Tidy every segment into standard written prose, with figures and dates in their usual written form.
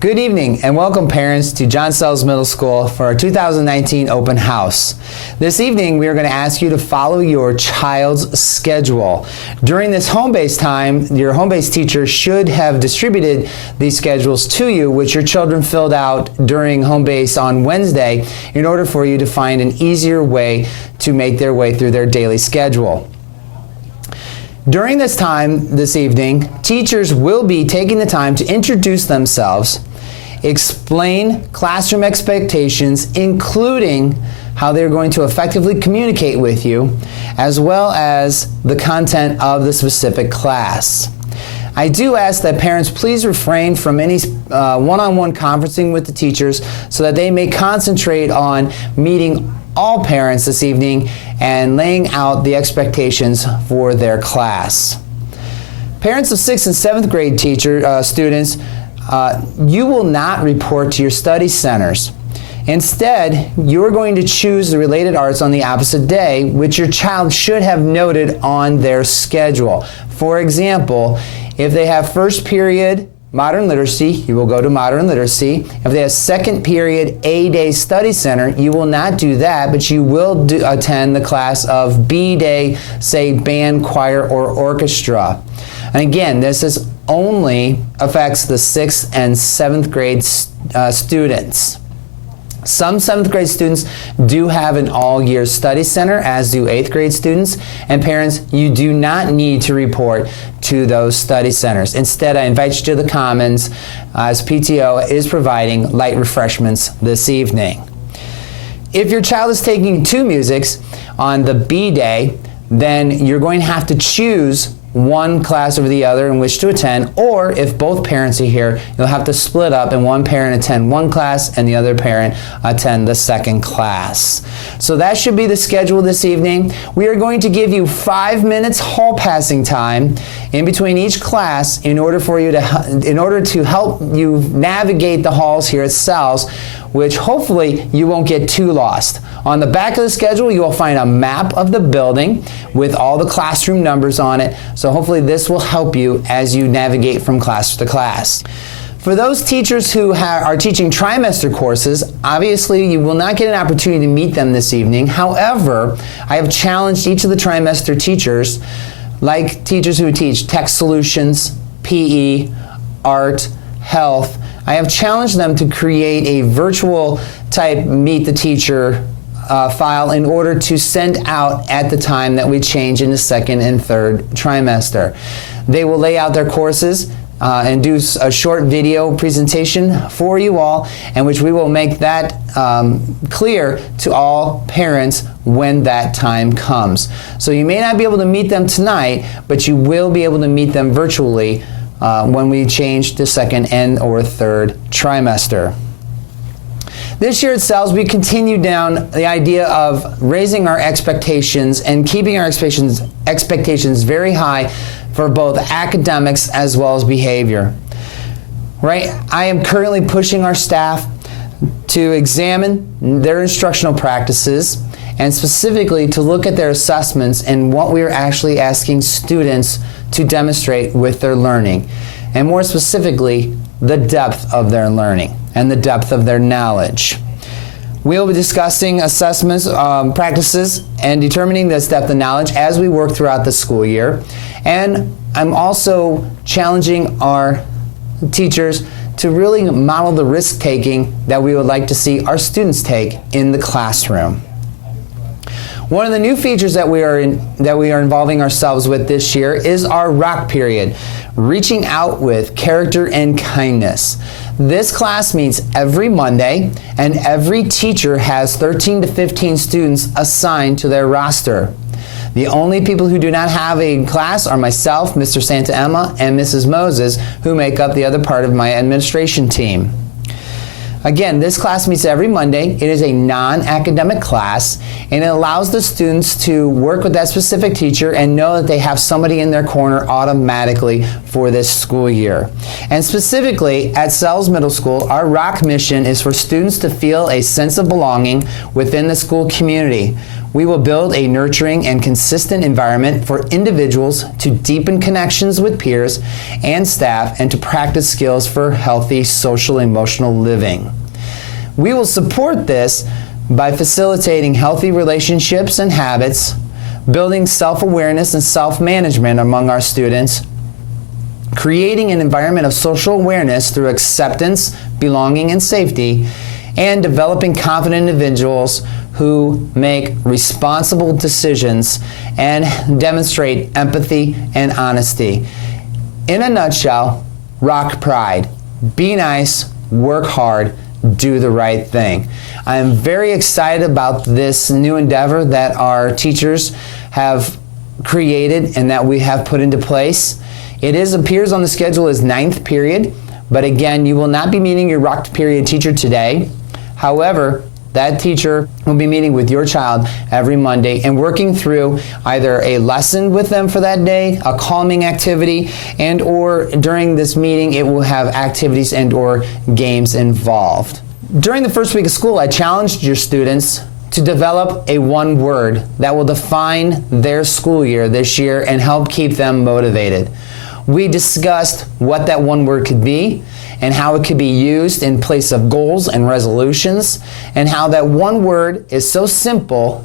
Good evening and welcome parents to John Sells Middle School for our 2019 open house. This evening we are going to ask you to follow your child's schedule. During this home-based time, your home-based teacher should have distributed these schedules to you, which your children filled out during home-based on Wednesday, in order for you to find an easier way to make their way through their daily schedule. During this time this evening, teachers will be taking the time to introduce themselves, explain classroom expectations, including how they're going to effectively communicate with you, as well as the content of the specific class. I do ask that parents please refrain from any one-on-one conferencing with the teachers so that they may concentrate on meeting all parents this evening and laying out the expectations for their class. Parents of 6th and 7th grade students, you will not report to your study centers. Instead, you are going to choose the related arts on the opposite day, which your child should have noted on their schedule. For example, if they have first period Modern Literacy, you will go to Modern Literacy. If they have second period A-Day Study Center, you will not do that, but you will attend the class of B-Day, say band, choir, or orchestra. And again, this only affects the 6th and 7th grade students. Some 7th grade students do have an all-year study center, as do 8th grade students. And parents, you do not need to report to those study centers. Instead, I invite you to the Commons, as PTO is providing light refreshments this evening. If your child is taking 2 musics on the B day, then you're going to have to choose one class over the other in which to attend, or if both parents are here, you'll have to split up and one parent attend one class and the other parent attend the second class. So that should be the schedule this evening. We are going to give you 5 minutes hall passing time in between each class in order to help you navigate the halls here at Sells, which hopefully you won't get too lost. On the back of the schedule, you will find a map of the building with all the classroom numbers on it. So hopefully this will help you as you navigate from class to class. For those teachers who are teaching trimester courses, obviously you will not get an opportunity to meet them this evening. However, I have challenged each of the trimester teachers, like teachers who teach tech solutions, PE, art, health, I have challenged them to create a virtual type meet the teacher file in order to send out at the time that we change into 2nd and 3rd trimester. They will lay out their courses and do a short video presentation for you all, in which we will make that clear to all parents when that time comes. So you may not be able to meet them tonight, but you will be able to meet them virtually when we change to 2nd and or 3rd trimester. This year at Sells, we continue down the idea of raising our expectations and keeping our expectations very high for both academics as well as behavior. Right? I am currently pushing our staff to examine their instructional practices and specifically to look at their assessments and what we are actually asking students to demonstrate with their learning, and more specifically, the depth of their learning and the depth of their knowledge. We'll be discussing assessments, practices, and determining this depth of knowledge as we work throughout the school year. And I'm also challenging our teachers to really model the risk-taking that we would like to see our students take in the classroom. One of the new features that we are involving ourselves with this year is our ROC period, Reaching Out with Character and Kindness. This class meets every Monday, and every teacher has 13 to 15 students assigned to their roster. The only people who do not have a class are myself, Mr. Santa Emma, and Mrs. Moses, who make up the other part of my administration team. Again, this class meets every Monday. It is a non-academic class, and it allows the students to work with that specific teacher and know that they have somebody in their corner automatically for this school year. And specifically, at Sells Middle School, our ROC mission is for students to feel a sense of belonging within the school community. We will build a nurturing and consistent environment for individuals to deepen connections with peers and staff and to practice skills for healthy social and emotional living. We will support this by facilitating healthy relationships and habits, building self-awareness and self-management among our students, creating an environment of social awareness through acceptance, belonging, and safety, and developing confident individuals who make responsible decisions and demonstrate empathy and honesty. In a nutshell, rock pride. Be nice, work hard, do the right thing. I am very excited about this new endeavor that our teachers have created and that we have put into place. It appears on the schedule as 9th period, but again, you will not be meeting your rock period teacher today. However, that teacher will be meeting with your child every Monday and working through either a lesson with them for that day, a calming activity, and or during this meeting it will have activities and or games involved. During the first week of school, I challenged your students to develop a one word that will define their school year this year and help keep them motivated. We discussed what that one word could be and how it could be used in place of goals and resolutions, and how that one word is so simple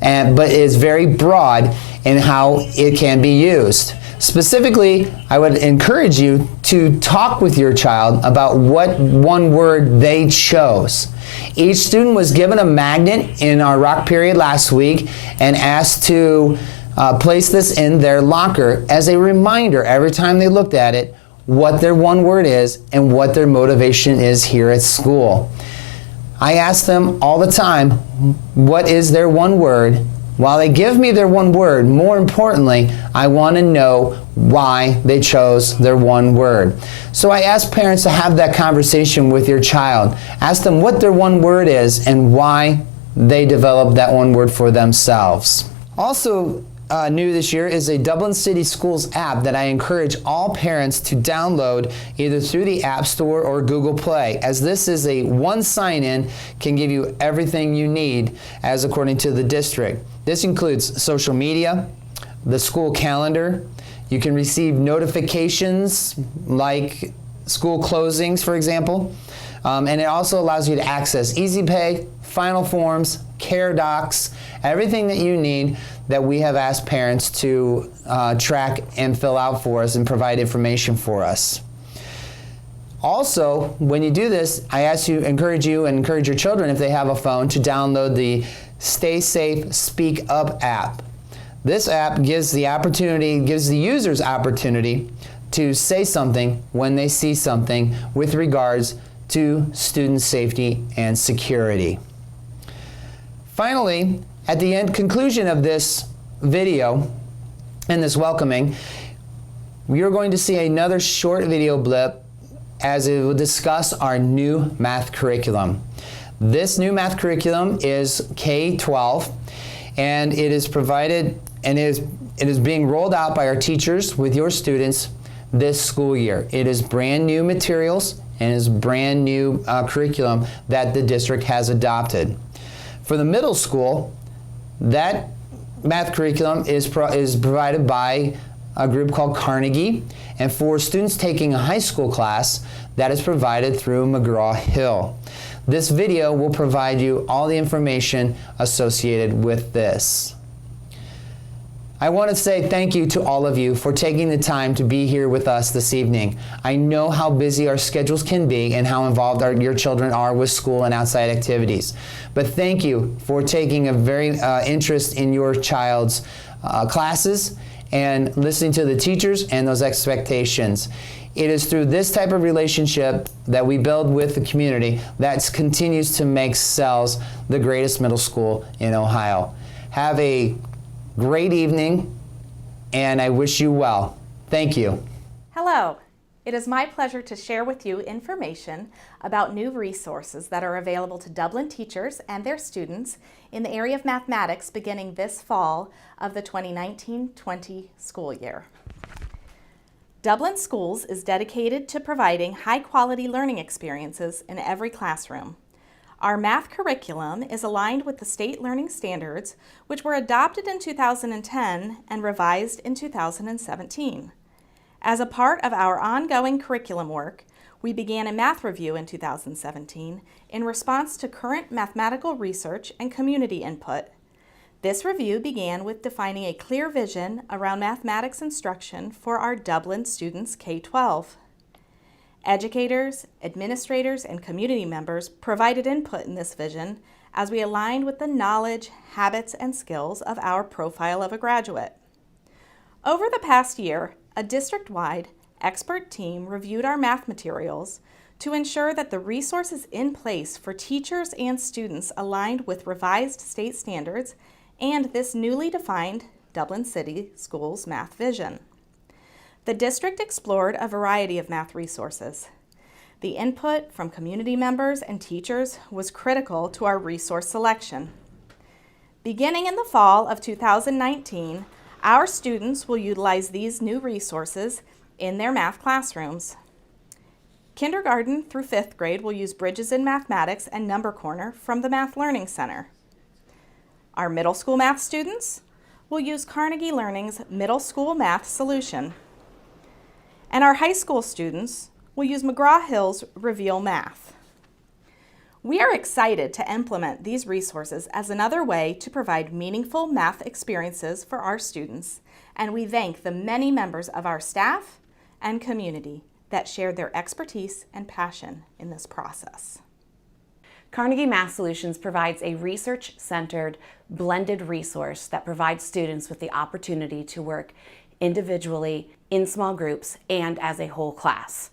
but is very broad in how it can be used. Specifically, I would encourage you to talk with your child about what one word they chose. Each student was given a magnet in our rock period last week and asked to place this in their locker as a reminder every time they looked at it what their one word is and what their motivation is here at school. I ask them all the time, what is their one word? While they give me their one word, more importantly, I want to know why they chose their one word. So I ask parents to have that conversation with your child. Ask them what their one word is and why they developed that one word for themselves. Also, new this year is a Dublin City Schools app that I encourage all parents to download either through the App Store or Google Play, as this is a one sign-in, can give you everything you need as according to the district. This includes social media, the school calendar. You can receive notifications like school closings, for example, and it also allows you to access Easy Pay, Final Forms, Care Docs, everything that you need that we have asked parents to track and fill out for us and provide information for us. Also, when you do this, I encourage you and encourage your children, if they have a phone, to download the Stay Safe Speak Up app. This app gives the users opportunity to say something when they see something with regards to student safety and security. Finally, at the conclusion of this video and this welcoming, you're going to see another short video blip as it will discuss our new math curriculum. This new math curriculum is K-12, and it is provided and it is being rolled out by our teachers with your students this school year. It is brand new materials and is brand new curriculum that the district has adopted. For the middle school, that math curriculum is provided by a group called Carnegie, and for students taking a high school class, that is provided through McGraw-Hill. This video will provide you all the information associated with this. I want to say thank you to all of you for taking the time to be here with us this evening. I know how busy our schedules can be and how involved your children are with school and outside activities. But thank you for taking a very interest in your child's classes and listening to the teachers and those expectations. It is through this type of relationship that we build with the community that continues to make SELS the greatest middle school in Ohio. Have a great evening, and I wish you well. Thank you. Hello. It is my pleasure to share with you information about new resources that are available to Dublin teachers and their students in the area of mathematics beginning this fall of the 2019-20 school year. Dublin Schools is dedicated to providing high-quality learning experiences in every classroom. Our math curriculum is aligned with the state learning standards, which were adopted in 2010 and revised in 2017. As a part of our ongoing curriculum work, we began a math review in 2017 in response to current mathematical research and community input. This review began with defining a clear vision around mathematics instruction for our Dublin students K-12. Educators, administrators, and community members provided input in this vision as we aligned with the knowledge, habits, and skills of our profile of a graduate. Over the past year, a district-wide expert team reviewed our math materials to ensure that the resources in place for teachers and students aligned with revised state standards and this newly defined Dublin City Schools math vision. The district explored a variety of math resources. The input from community members and teachers was critical to our resource selection. Beginning in the fall of 2019, our students will utilize these new resources in their math classrooms. Kindergarten through 5th grade will use Bridges in Mathematics and Number Corner from the Math Learning Center. Our middle school math students will use Carnegie Learning's Middle School Math Solution. And our high school students will use McGraw-Hill's Reveal Math. We are excited to implement these resources as another way to provide meaningful math experiences for our students, and we thank the many members of our staff and community that shared their expertise and passion in this process. Carnegie Math Solutions provides a research-centered, blended resource that provides students with the opportunity to work individually, in small groups, and as a whole class.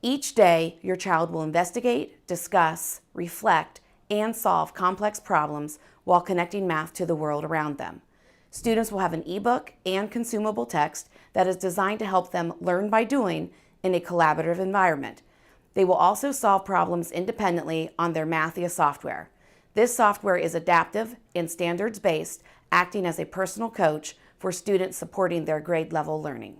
Each day, your child will investigate, discuss, reflect, and solve complex problems while connecting math to the world around them. Students will have an ebook and consumable text that is designed to help them learn by doing in a collaborative environment. They will also solve problems independently on their Mathia software. This software is adaptive and standards-based, acting as a personal coach for students supporting their grade-level learning.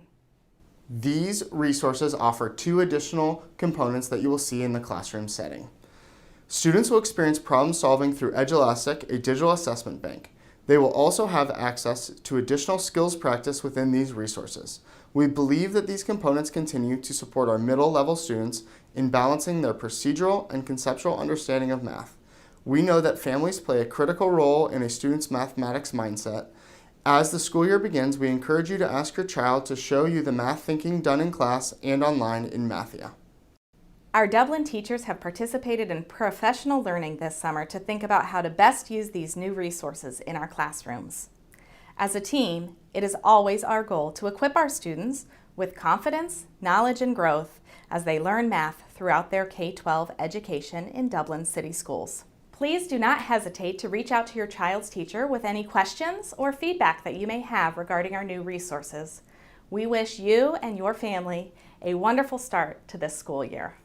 These resources offer 2 additional components that you will see in the classroom setting. Students will experience problem solving through Edulastic, a digital assessment bank. They will also have access to additional skills practice within these resources. We believe that these components continue to support our middle-level students in balancing their procedural and conceptual understanding of math. We know that families play a critical role in a student's mathematics mindset. As the school year begins, we encourage you to ask your child to show you the math thinking done in class and online in Mathia. Our Dublin teachers have participated in professional learning this summer to think about how to best use these new resources in our classrooms. As a team, it is always our goal to equip our students with confidence, knowledge, and growth as they learn math throughout their K-12 education in Dublin City Schools. Please do not hesitate to reach out to your child's teacher with any questions or feedback that you may have regarding our new resources. We wish you and your family a wonderful start to this school year.